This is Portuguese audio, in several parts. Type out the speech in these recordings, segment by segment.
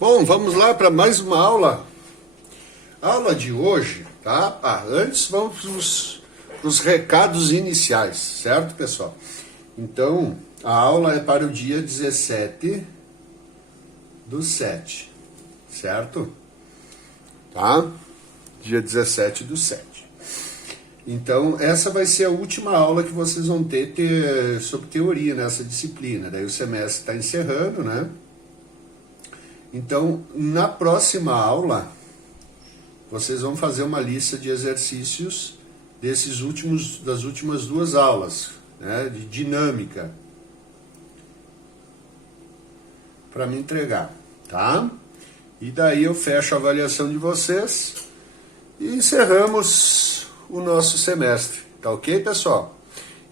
Bom, vamos lá para mais uma aula. A aula de hoje, tá? Antes vamos para os recados iniciais, certo, pessoal? Então, a aula é para o dia 17/7, certo? Tá? Dia 17/7. Então, essa vai ser a última aula que vocês vão ter sobre teoria nessa disciplina. Daí o semestre está encerrando, né? Então, na próxima aula, vocês vão fazer uma lista de exercícios das últimas duas aulas, né, de dinâmica, para me entregar, tá? E daí eu fecho a avaliação de vocês e encerramos o nosso semestre, tá ok, pessoal?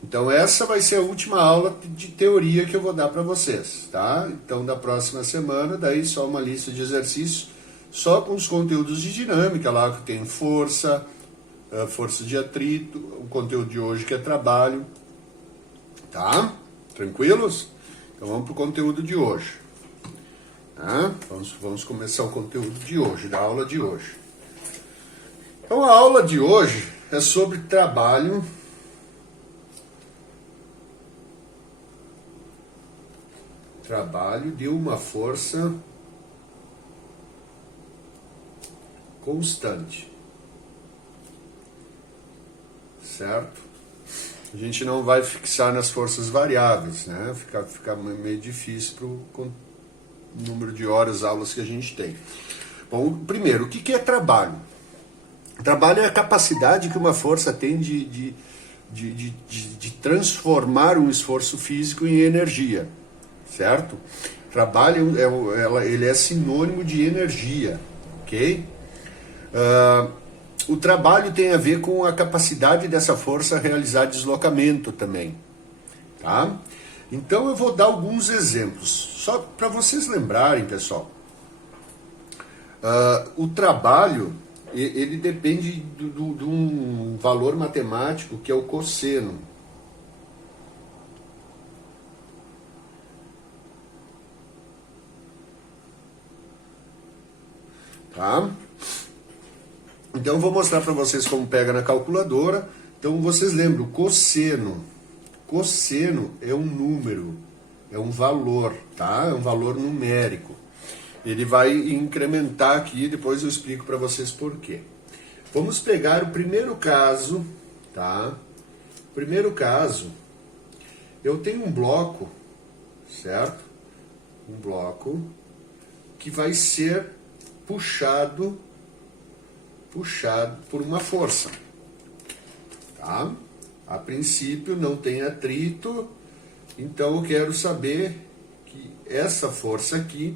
Então essa vai ser a última aula de teoria que eu vou dar para vocês, tá? Então da próxima semana, daí só uma lista de exercícios, só com os conteúdos de dinâmica lá, que tem força, força de atrito, o conteúdo de hoje que é trabalho, tá? Tranquilos? Então vamos para o conteúdo de hoje. Tá? Vamos começar o conteúdo de hoje, da aula de hoje. Então a aula de hoje é sobre trabalho de uma força constante, certo? A gente não vai fixar nas forças variáveis, né? Fica meio difícil para o número de horas, aulas que a gente tem. Bom, primeiro, o que é trabalho? Trabalho é a capacidade que uma força tem de transformar um esforço físico em energia. Certo? Trabalho ele é sinônimo de energia, ok? O trabalho tem a ver com a capacidade dessa força realizar deslocamento também, tá? Então eu vou dar alguns exemplos, só para vocês lembrarem, pessoal. O trabalho, ele depende de um valor matemático que é o cosseno. Tá? Então eu vou mostrar para vocês como pega na calculadora. Então vocês lembram, cosseno é um número, é um valor, tá? É um valor numérico. Ele vai incrementar aqui, depois eu explico para vocês por quê. Vamos pegar o primeiro caso, tá? Primeiro caso, eu tenho um bloco, certo? Um bloco que vai ser puxado por uma força, tá? A princípio não tem atrito, então eu quero saber que essa força aqui,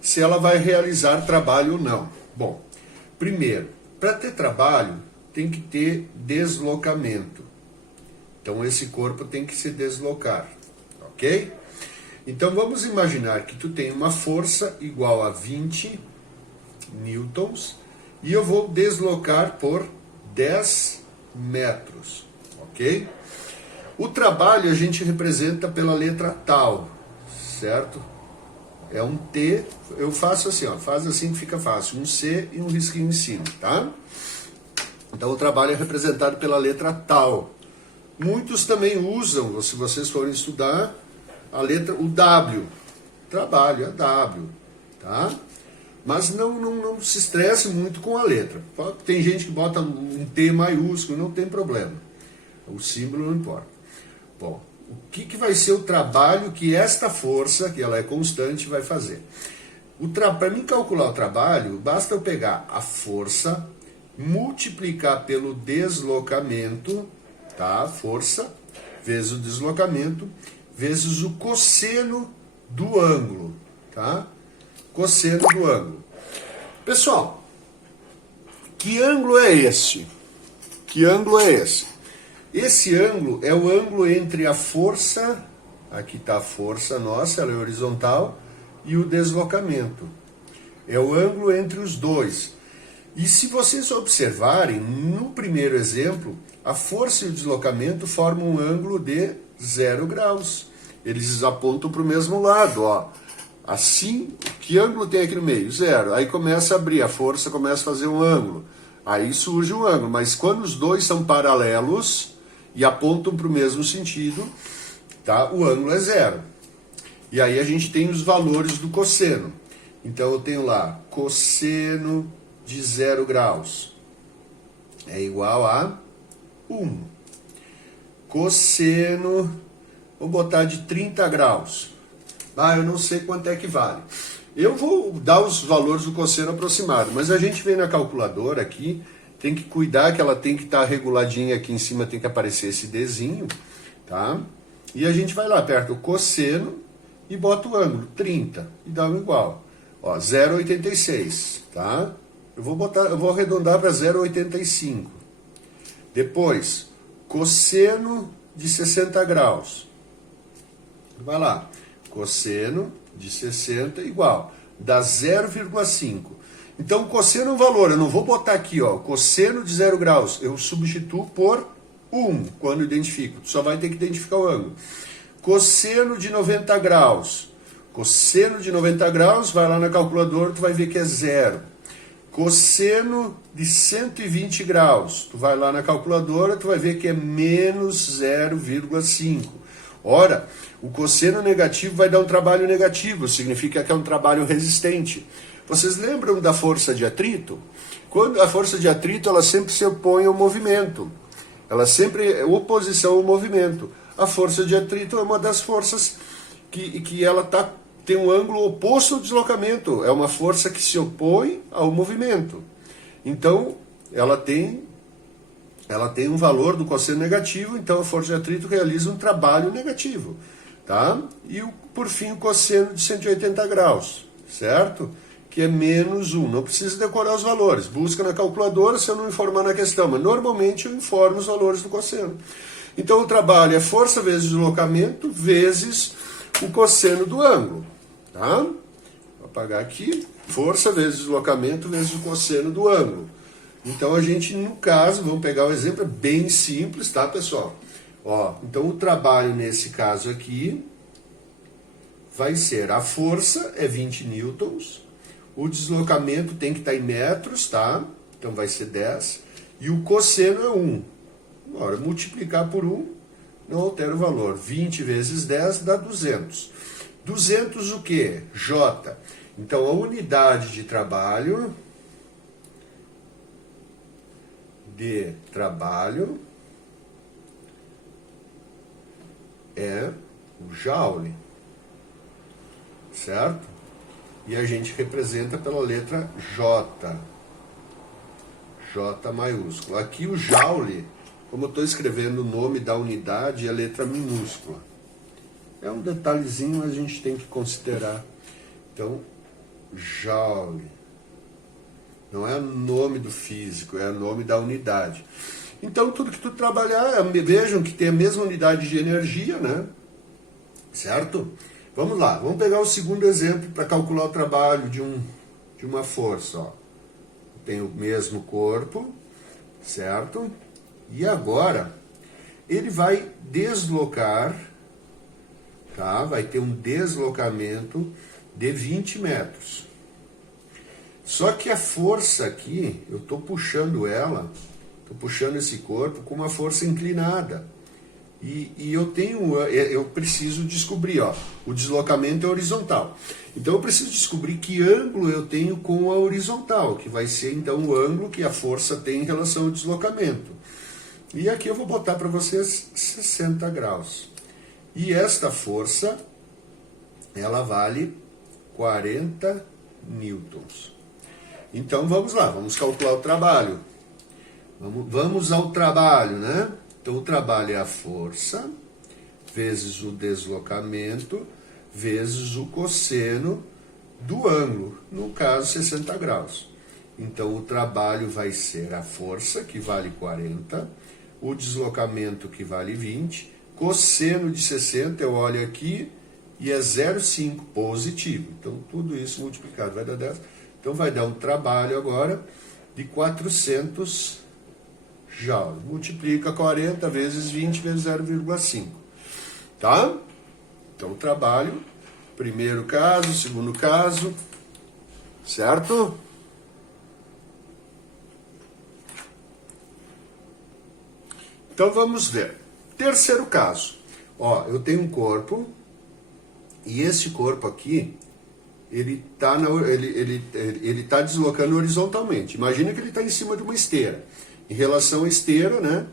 se ela vai realizar trabalho ou não. Bom, primeiro, para ter trabalho tem que ter deslocamento. Então esse corpo tem que se deslocar, ok? Então vamos imaginar que tu tem uma força igual a 20 newtons e eu vou deslocar por 10 metros, ok? O trabalho a gente representa pela letra tal, certo? É um T, eu faço assim, ó, faz assim que fica fácil, um C e um risquinho em cima, tá? Então o trabalho é representado pela letra tal. Muitos também usam, se vocês forem estudar, a letra, o W, trabalho é W, tá? Mas não se estresse muito com a letra. Tem gente que bota um T maiúsculo, não tem problema. O símbolo não importa. Bom, o que vai ser o trabalho que esta força, que ela é constante, vai fazer? Para mim calcular o trabalho, basta eu pegar a força, multiplicar pelo deslocamento, tá? Força, vezes o deslocamento, vezes o cosseno do ângulo, tá? Cosseno do ângulo. Pessoal, que ângulo é esse? Que ângulo é esse? Esse ângulo é o ângulo entre a força, aqui está a força nossa, ela é horizontal, e o deslocamento. É o ângulo entre os dois. E se vocês observarem, no primeiro exemplo, a força e o deslocamento formam um ângulo de 0 graus. Eles apontam para o mesmo lado, ó. Assim, que ângulo tem aqui no meio? Zero. Aí começa a abrir, a força começa a fazer um ângulo. Aí surge um ângulo. Mas quando os dois são paralelos e apontam para o mesmo sentido, tá? O ângulo é zero. E aí a gente tem os valores do cosseno. Então eu tenho lá, cosseno de 0 graus é igual a 1. Cosseno, vou botar de 30 graus. Eu não sei quanto é que vale. Eu vou dar os valores do cosseno aproximado, mas a gente vem na calculadora aqui, tem que cuidar que ela tem que estar reguladinha aqui em cima, tem que aparecer esse Dzinho, tá? E a gente vai lá, aperta o cosseno e bota o ângulo, 30, e dá um igual. Ó, 0,86, tá? Eu vou arredondar para 0,85. Depois, cosseno de 60 graus. Vai lá, cosseno de 60 igual, dá 0,5. Então, cosseno é um valor, eu não vou botar aqui, ó, cosseno de 0 graus, eu substituo por 1 quando identifico, tu só vai ter que identificar o ângulo. Cosseno de 90 graus, cosseno de 90 graus, vai lá na calculadora, tu vai ver que é 0. Cosseno de 120 graus, tu vai lá na calculadora, tu vai ver que é menos 0,5. Ora, o cosseno negativo vai dar um trabalho negativo, significa que é um trabalho resistente. Vocês lembram da força de atrito? Quando a força de atrito, ela sempre se opõe ao movimento. Ela sempre é oposição ao movimento. A força de atrito é uma das forças que ela tem um ângulo oposto ao deslocamento. É uma força que se opõe ao movimento. Então, ela tem um valor do cosseno negativo, então a força de atrito realiza um trabalho negativo. Tá? E, por fim, o cosseno de 180 graus, certo? Que é menos 1. Não precisa decorar os valores. Busca na calculadora se eu não informar na questão, mas normalmente eu informo os valores do cosseno. Então o trabalho é força vezes deslocamento vezes o cosseno do ângulo. Tá? Vou apagar aqui. Força vezes deslocamento vezes o cosseno do ângulo. Então a gente, no caso, vamos pegar o exemplo, é bem simples, tá, pessoal? Ó, então o trabalho nesse caso aqui vai ser, a força é 20 newtons, o deslocamento tem que estar em metros, tá? Então vai ser 10, e o cosseno é 1. Agora, multiplicar por 1, não altera o valor. 20 vezes 10 dá 200. 200 o quê? J. Então a unidade de trabalho é o joule, certo? E a gente representa pela letra J, J maiúsculo. Aqui o joule, como eu estou escrevendo o nome da unidade, é letra minúscula. É um detalhezinho, mas a gente tem que considerar. Então, joule. Não é o nome do físico, é o nome da unidade. Então, tudo que tu trabalhar, vejam que tem a mesma unidade de energia, né? Certo? Vamos lá, vamos pegar o segundo exemplo para calcular o trabalho de uma força. Ó. Tem o mesmo corpo, certo? E agora, ele vai deslocar, tá? Vai ter um deslocamento de 20 metros. Só que a força aqui, eu estou puxando estou puxando esse corpo com uma força inclinada. E eu preciso descobrir, ó, o deslocamento é horizontal. Então eu preciso descobrir que ângulo eu tenho com a horizontal, que vai ser então o ângulo que a força tem em relação ao deslocamento. E aqui eu vou botar para vocês 60 graus. E esta força, ela vale 40 newtons. Então vamos lá, vamos calcular o trabalho. Vamos ao trabalho, né? Então o trabalho é a força vezes o deslocamento vezes o cosseno do ângulo, no caso 60 graus. Então o trabalho vai ser a força, que vale 40, o deslocamento, que vale 20, cosseno de 60, eu olho aqui, e é 0,5 positivo. Então tudo isso multiplicado vai dar 10. Então vai dar um trabalho agora de 400 joules. Multiplica 40 vezes 20 vezes 0,5. Tá? Então o trabalho Primeiro caso, segundo caso, certo? Então vamos ver. Terceiro caso. Ó, eu tenho um corpo e esse corpo aqui, ele tá deslocando horizontalmente. Imagina que ele está em cima de uma esteira. Em relação à esteira, né?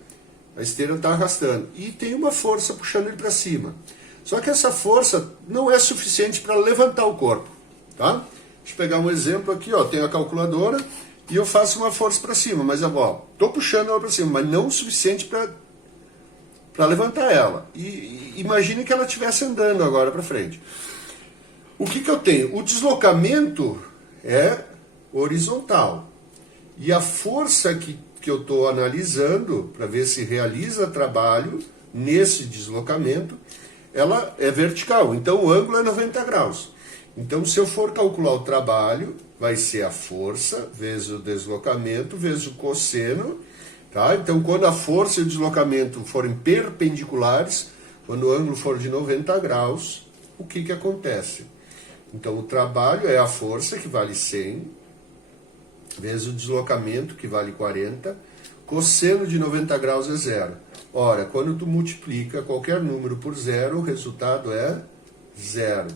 A esteira está arrastando. E tem uma força puxando ele para cima. Só que essa força não é suficiente para levantar o corpo. Tá? Deixa eu pegar um exemplo aqui. Ó, tenho a calculadora e eu faço uma força para cima. Mas estou puxando ela para cima, mas não o suficiente para levantar ela. E imagine que ela estivesse andando agora para frente. O que eu tenho? O deslocamento é horizontal. E a força que eu estou analisando para ver se realiza trabalho nesse deslocamento, ela é vertical. Então o ângulo é 90 graus. Então se eu for calcular o trabalho, vai ser a força vezes o deslocamento vezes o cosseno. Tá? Então quando a força e o deslocamento forem perpendiculares, quando o ângulo for de 90 graus, o que acontece? Então o trabalho é a força, que vale 100, vezes o deslocamento, que vale 40, cosseno de 90 graus é zero. Ora, quando tu multiplica qualquer número por zero, o resultado é zero.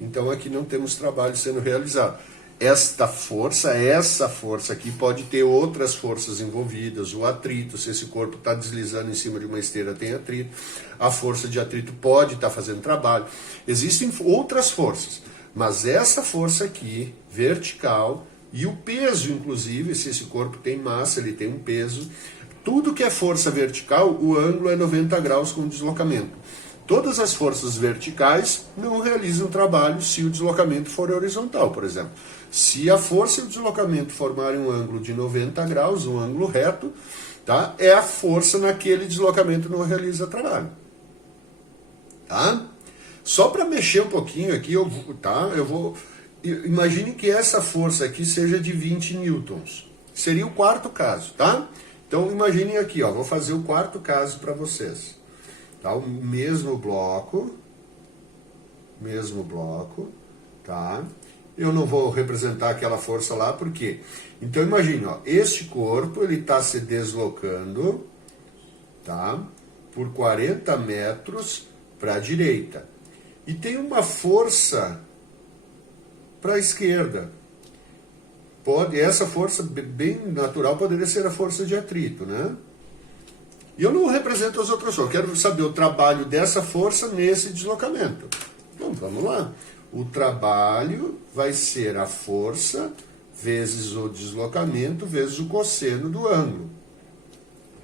Então aqui não temos trabalho sendo realizado. Essa força aqui pode ter outras forças envolvidas, o atrito, se esse corpo está deslizando em cima de uma esteira tem atrito, a força de atrito pode estar fazendo trabalho. Existem outras forças, mas essa força aqui, vertical, e o peso, inclusive, se esse corpo tem massa, ele tem um peso. Tudo que é força vertical, o ângulo é 90 graus com deslocamento. Todas as forças verticais não realizam trabalho se o deslocamento for horizontal, por exemplo. Se a força e o deslocamento formarem um ângulo de 90 graus, um ângulo reto, tá? É a força naquele deslocamento não realiza trabalho. Tá? Só para mexer um pouquinho aqui, eu vou... Imagine que essa força aqui seja de 20 newtons. Seria o quarto caso, tá? Então imaginem aqui, ó, vou fazer o quarto caso para vocês. Tá? O mesmo bloco, tá? Eu não vou representar aquela força lá, por quê? Então imagine, ó, este corpo ele está se deslocando, tá? Por 40 metros para a direita. E tem uma força para a esquerda. Essa força bem natural poderia ser a força de atrito, né? E eu não represento as outras forças, eu quero saber o trabalho dessa força nesse deslocamento. Então, vamos lá. O trabalho vai ser a força vezes o deslocamento vezes o cosseno do ângulo.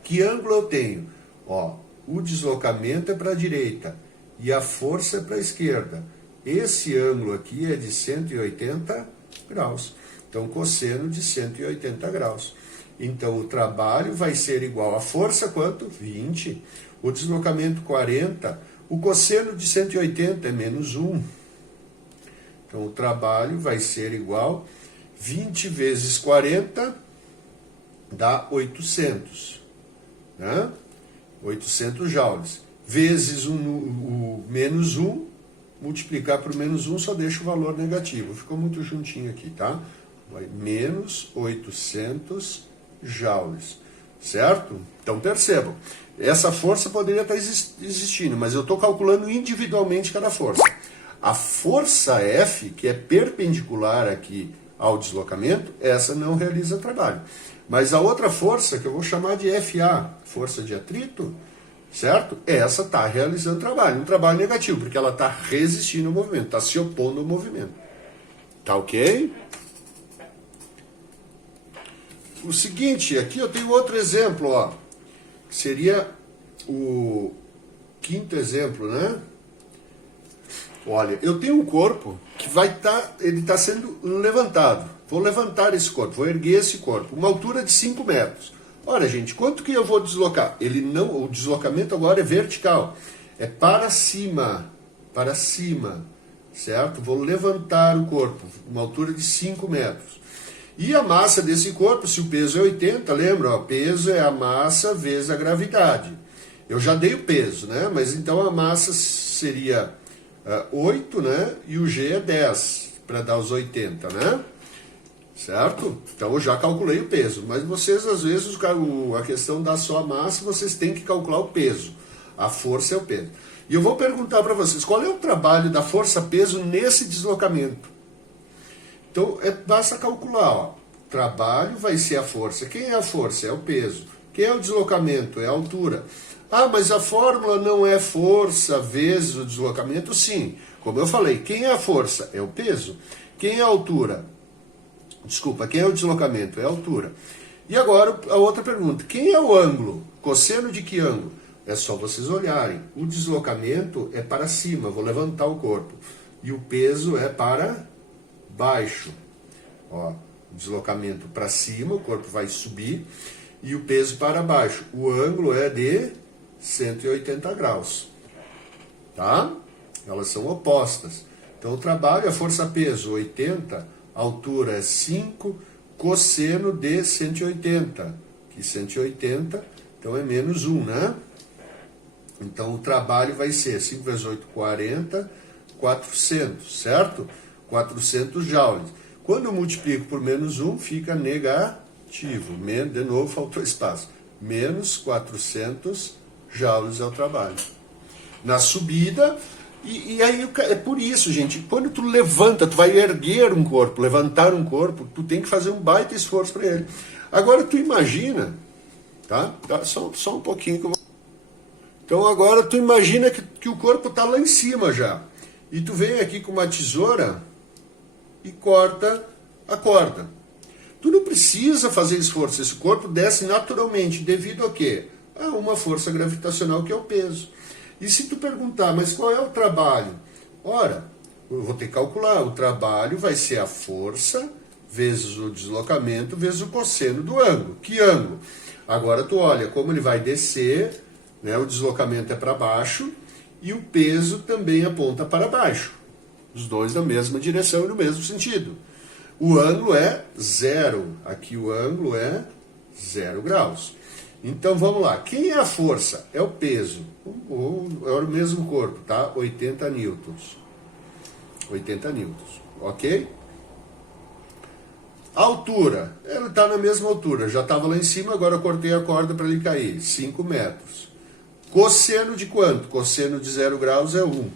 Que ângulo eu tenho? Ó, o deslocamento é para a direita e a força é para a esquerda. Esse ângulo aqui é de 180 graus. Então, cosseno de 180 graus. Então, o trabalho vai ser igual a força quanto? 20. O deslocamento 40. O cosseno de 180 é menos 1. Então, o trabalho vai ser igual 20 vezes 40 dá 800. Né? 800 joules. Vezes o menos 1. Multiplicar por menos 1 só deixa o valor negativo. Ficou muito juntinho aqui, tá? Vai menos 800 joules, certo? Então percebam, essa força poderia estar existindo, mas eu estou calculando individualmente cada força. A força F, que é perpendicular aqui ao deslocamento, essa não realiza trabalho. Mas a outra força, que eu vou chamar de FA, força de atrito, certo? Essa está realizando trabalho, um trabalho negativo, porque ela está resistindo ao movimento, está se opondo ao movimento. Tá ok? O seguinte, aqui eu tenho outro exemplo, ó. Seria o quinto exemplo, né? Olha, eu tenho um corpo que ele está sendo levantado. Vou levantar esse corpo, vou erguer esse corpo, uma altura de 5 metros. Olha, gente, quanto que eu vou deslocar? O deslocamento agora é vertical, é para cima, certo? Vou levantar o corpo, uma altura de 5 metros. E a massa desse corpo, se o peso é 80, lembra? O peso é a massa vezes a gravidade. Eu já dei o peso, né? Mas então a massa seria 8, né? E o G é 10, para dar os 80, né? Certo? Então eu já calculei o peso, mas vocês às vezes a questão da só a massa, vocês têm que calcular o peso. A força é o peso. E eu vou perguntar para vocês, qual é o trabalho da força-peso nesse deslocamento? Então basta calcular, ó. Trabalho vai ser a força. Quem é a força? É o peso. Quem é o deslocamento? É a altura. Ah, mas a fórmula não é força vezes o deslocamento? Sim. Como eu falei, quem é a força? É o peso. Quem é a altura? Desculpa, quem é o deslocamento? É a altura. E agora a outra pergunta. Quem é o ângulo? Cosseno de que ângulo? É só vocês olharem. O deslocamento é para cima, vou levantar o corpo. E o peso é para baixo. Ó, o deslocamento para cima, o corpo vai subir. E o peso para baixo. O ângulo é de 180 graus. Tá? Elas são opostas. Então o trabalho é força-peso 80, altura é 5, cosseno de 180. Que 180, então é menos 1, né? Então o trabalho vai ser 5 vezes 8, 40, 400, certo? 400 joules. Quando eu multiplico por menos 1, fica negativo. De novo, faltou espaço. Menos 400 joules é o trabalho. Na subida, e aí é por isso, gente, quando tu levanta, tu vai erguer um corpo, levantar um corpo, tu tem que fazer um baita esforço para ele. Agora tu imagina, tá? Só um pouquinho que eu vou... Então agora tu imagina que o corpo está lá em cima já. E tu vem aqui com uma tesoura e corta a corda. Tu não precisa fazer esforço, esse corpo desce naturalmente, devido a quê? A uma força gravitacional que é o peso. E se tu perguntar, mas qual é o trabalho? Ora, eu vou ter que calcular, o trabalho vai ser a força vezes o deslocamento vezes o cosseno do ângulo. Que ângulo? Agora tu olha como ele vai descer, né? O deslocamento é para baixo e o peso também aponta para baixo. Os dois na mesma direção e no mesmo sentido. O ângulo é 0. Aqui o ângulo é 0 graus. Então vamos lá. Quem é a força? É o peso. É o mesmo corpo, tá? 80 newtons. 80 newtons. Ok? A altura. Ele está na mesma altura. Já estava lá em cima, agora eu cortei a corda para ele cair. 5 metros. Cosseno de quanto? Cosseno de 0 graus é 1.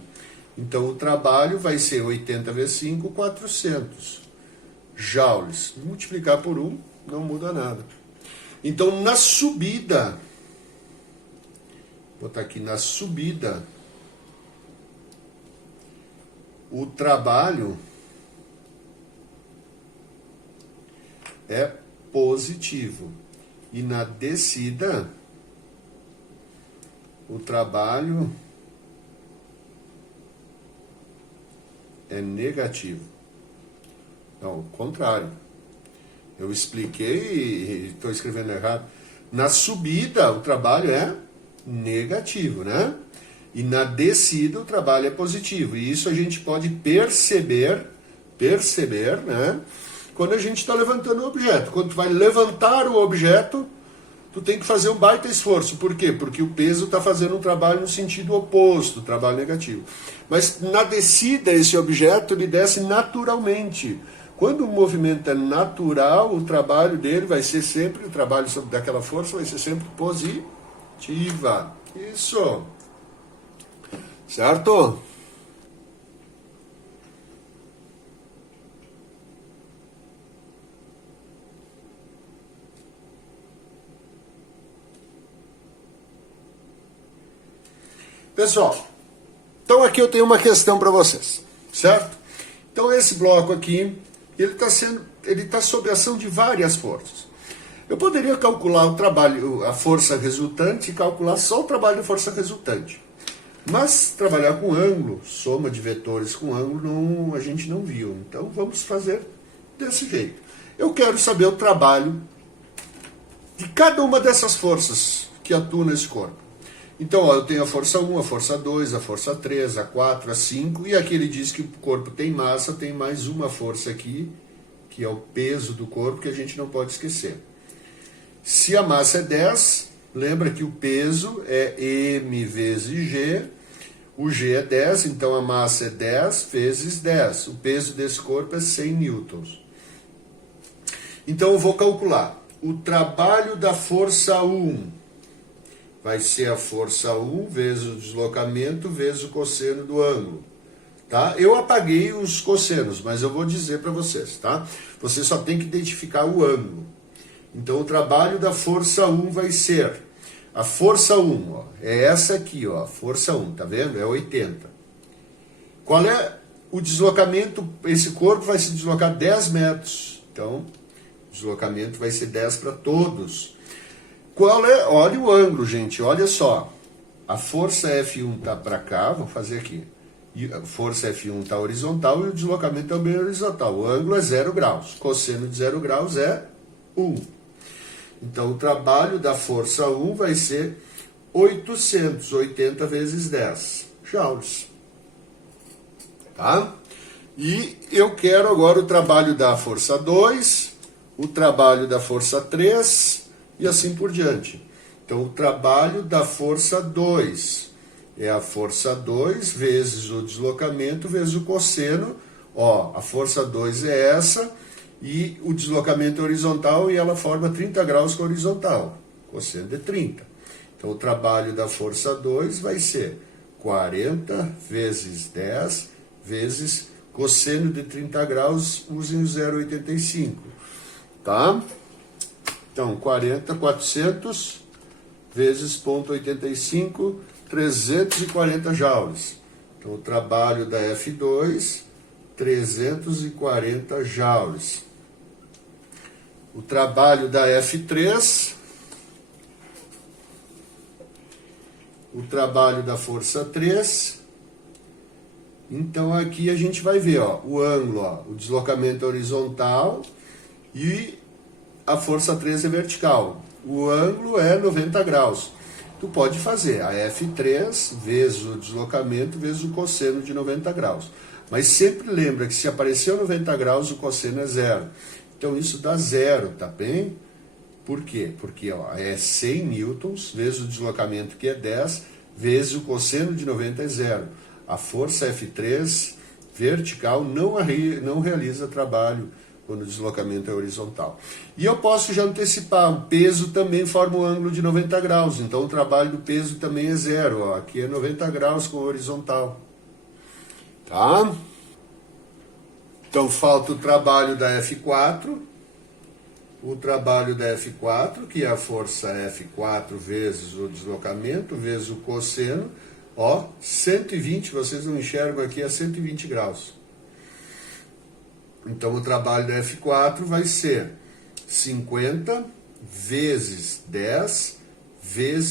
Então o trabalho vai ser 80 vezes 5, 400 joules. Multiplicar por 1 não muda nada. Então na subida, vou botar aqui na subida, o trabalho é positivo. E na descida, o trabalho é negativo. Não, o contrário. Eu expliquei e estou escrevendo errado. Na subida, o trabalho é negativo, né? E na descida, o trabalho é positivo. E isso a gente pode perceber, né? Quando a gente está levantando o objeto. Quando tu vai levantar o objeto, tu tem que fazer um baita esforço. Por quê? Porque o peso está fazendo um trabalho no sentido oposto, trabalho negativo. Mas na descida, esse objeto ele desce naturalmente. Quando o movimento é natural, o trabalho dele vai ser sempre, o trabalho daquela força vai ser sempre positiva. Isso. Certo? Pessoal, então aqui eu tenho uma questão para vocês, certo? Então esse bloco aqui, ele está sob a ação de várias forças. Eu poderia calcular o trabalho, a força resultante e calcular só o trabalho da força resultante. Mas trabalhar com ângulo, soma de vetores com ângulo, a gente não viu. Então vamos fazer desse jeito. Eu quero saber o trabalho de cada uma dessas forças que atuam nesse corpo. Então, ó, eu tenho a força 1, a força 2, a força 3, a 4, a 5, e aqui ele diz que o corpo tem massa, tem mais uma força aqui, que é o peso do corpo, que a gente não pode esquecer. Se a massa é 10, lembra que o peso é m vezes g, O G é 10, então a massa é 10 vezes 10. O peso desse corpo é 100 newtons. Então eu vou calcular. O trabalho da força 1 vai ser a força 1 vezes o deslocamento vezes o cosseno do ângulo. Tá? Eu apaguei os cossenos, mas eu vou dizer para vocês. Tá? Você só tem que identificar o ângulo. Então o trabalho da força 1 vai ser... A força 1, ó, é essa aqui, ó, força 1, tá vendo? É 80. Qual é o deslocamento? Esse corpo vai se deslocar 10 metros. Então, o deslocamento vai ser 10 para todos. Qual é? Olha o ângulo, gente, olha só. A força F1 tá para cá, vou fazer aqui. E a força F1 está horizontal e o deslocamento também é horizontal. O ângulo é 0 graus. Cosseno de 0 graus é 1. Então, o trabalho da força 1 vai ser 880 vezes 10 joules. Tá? E eu quero agora o trabalho da força 2, o trabalho da força 3 e assim por diante. Então, o trabalho da força 2 é a força 2 vezes o deslocamento vezes o cosseno. Ó, a força 2 é essa... E o deslocamento é horizontal e ela forma 30 graus com a horizontal. Cosseno de 30. Então, o trabalho da força 2 vai ser 40 vezes 10 vezes cosseno de 30 graus, usem o 0,85. Tá? Então, 40, 400 vezes 0,85, 340 joules. Então, o trabalho da F2, 340 joules. O trabalho da F3, o trabalho da força 3. Então aqui a gente vai ver, ó, o ângulo, ó, o deslocamento horizontal e a força 3 é vertical. O ângulo é 90 graus. Tu pode fazer a F3 vezes o deslocamento vezes o cosseno de 90 graus. Mas sempre lembra que se apareceu 90 graus, o cosseno é 0. Então isso dá 0, tá bem? Por quê? Porque ó, é 100 newtons vezes o deslocamento, que é 10, vezes o cosseno de 90 é 0. A força F3 vertical não realiza trabalho quando o deslocamento é horizontal. E eu posso já antecipar, o peso também forma um ângulo de 90 graus, então o trabalho do peso também é 0. Ó, aqui é 90 graus com horizontal. Tá? Então falta o trabalho da F4, o trabalho da F4, que é a força F4 vezes o deslocamento, vezes o cosseno, ó, 120, vocês não enxergam aqui, é 120 graus. Então o trabalho da F4 vai ser 50 vezes 10 vezes